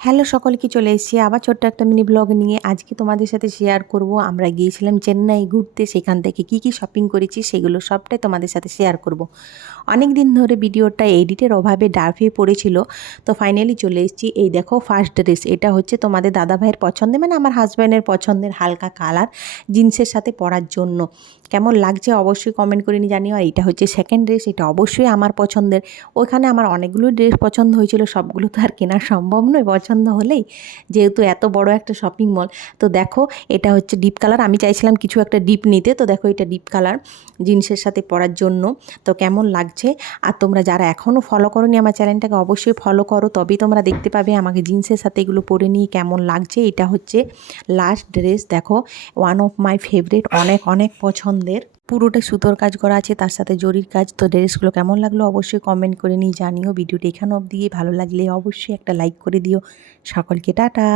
Hello সকলকে চলে এসেছি আবার ছোট্ট একটা মিনি ব্লগ নিয়ে। আজকে তোমাদের সাথে শেয়ার করব। আমরা গিয়েছিলাম চেন্নাই ঘুরতে। সেখান থেকে কি কি শপিং করেছি সেগুলো সবটাই তোমাদের সাথে শেয়ার করব। অনেক দিন ধরে ভিডিওটা এডিটের অভাবে ডার্ফিয়ে পড়েছিল। তো ফাইনালি চলে এসেছি। এই দেখো ফার্স্ট ড্রেস এটা হচ্ছে তোমাদের দাদা ভাইয়ের পছন্দের মানে আমার হাজব্যান্ডের পছন্দের হালকা কালার জিন্সের সাথে পরার জন্য। কেমন লাগছে অবশ্যই কমেন্ট করে নিয়ে জানিও। আর এটা হচ্ছে সেকেন্ড ড্রেস এটা অবশ্যই আমার পছন্দের। ওইখানে আমার অনেকগুলো ড্রেস পছন্দ হয়েছিল। সবগুলো তো আর কেনা সম্ভব নয়। পছন্দ হলেই, যেহেতু এত বড় একটা শপিং মল তো দেখো এটা হচ্ছে ডিপ কালার আমি চাইছিলাম কিছু একটা ডিপ নিতে, তো দেখো এটা ডিপ কালার জিন্সের সাথে পরার জন্য। তো কেমন লাগছে? আর তোমরা যারা এখনও ফলো করোনি আমার চ্যানেলটাকে অবশ্যই ফলো করো। তবেই তোমরা দেখতে পাবে আমাকে জিন্সের সাথে এগুলো পরে নিয়ে কেমন লাগছে। এটা হচ্ছে লাস্ট ড্রেস দেখো ওয়ান অফ মাই ফেভারিট অনেক অনেক পছন্দের। পুরোটা সুতোর কাজ করা আছে, তার সাথে জরির কাজ। তো ড্রেসগুলো কেমন লাগল অবশ্যই কমেন্ট করে নিয়ে জানিও। ভিডিওটি এখানে অবধি। ভালো লাগলে অবশ্যই একটা লাইক করে দিও। সকলকে টাটা।